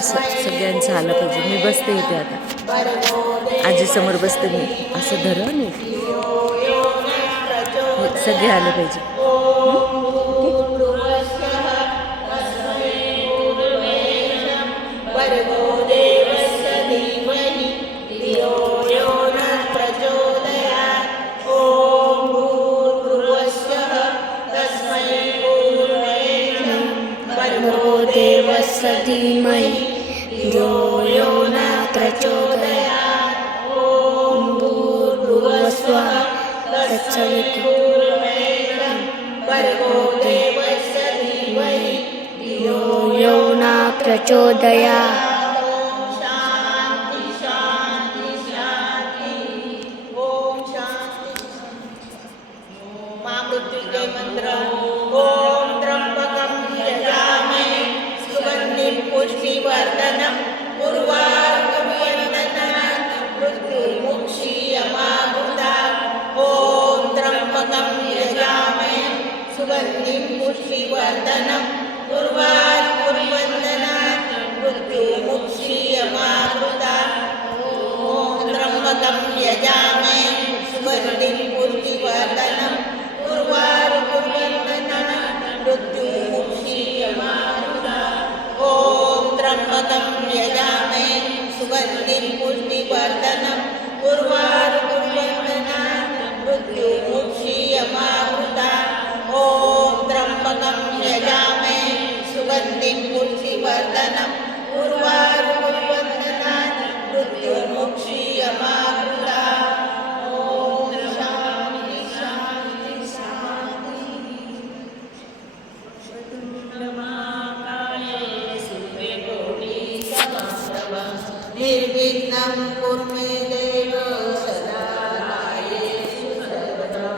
असं सगळ्यांचं आलं पाहिजे. मी बसते इथे आता, आजी समोर बसते मी, असं धरं नीट, सगळे आले पाहिजे. देवस्य धीमहि धियो यो न प्रचोदयात् ॐ भूर्भुवस्सुवः तत्सवितुर्वरेण्यं भर्गो देवस्य धीमहि धियो यो न प्रचोदयात्. मृत्युंजय मंत्र. ओम त्र्यंबकं यजामहे सुगंधिं पुष्टिवर्धनम् उर्वारुकमिवन्दनात् मृत्युर्मुक्षीयमामृतात्. ओम त्र्यंबकं यजामहे सुगंधिं पुष्टिवर्धनम् उर्वारुकमिवन्दनात् मृत्युर्मुक्षीयमामृतात्. ओम त्र्यंबकं यजामहे सुगंधिं पुष्टिवर्धनम् ओम त्र्यंबकं यजामहे सुगंधिं पुष्टिवर्धनम् उर्वारुकमिवन्दनात् मृत्युर्मुक्षीयमामृतात्. ओम त्र्यंबकं यजामहे सुगंधिं पुष्टिवर्धनम् उर्वारुकमिवन्दनात् मृत्युर्मुक्षीयमामृतात्. ओम शांति शांति शांति. निर्विघ्नं कुरु मे देव सदा कार्येषु सर्वदा.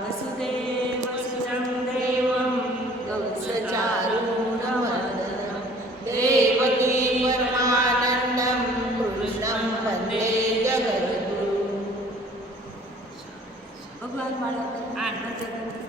वसुदेवसुतं देवं कंसचारूढमर्दनं देवकी परमानन्दं कृष्णं वन्दे जगद्गुरुं. भगवान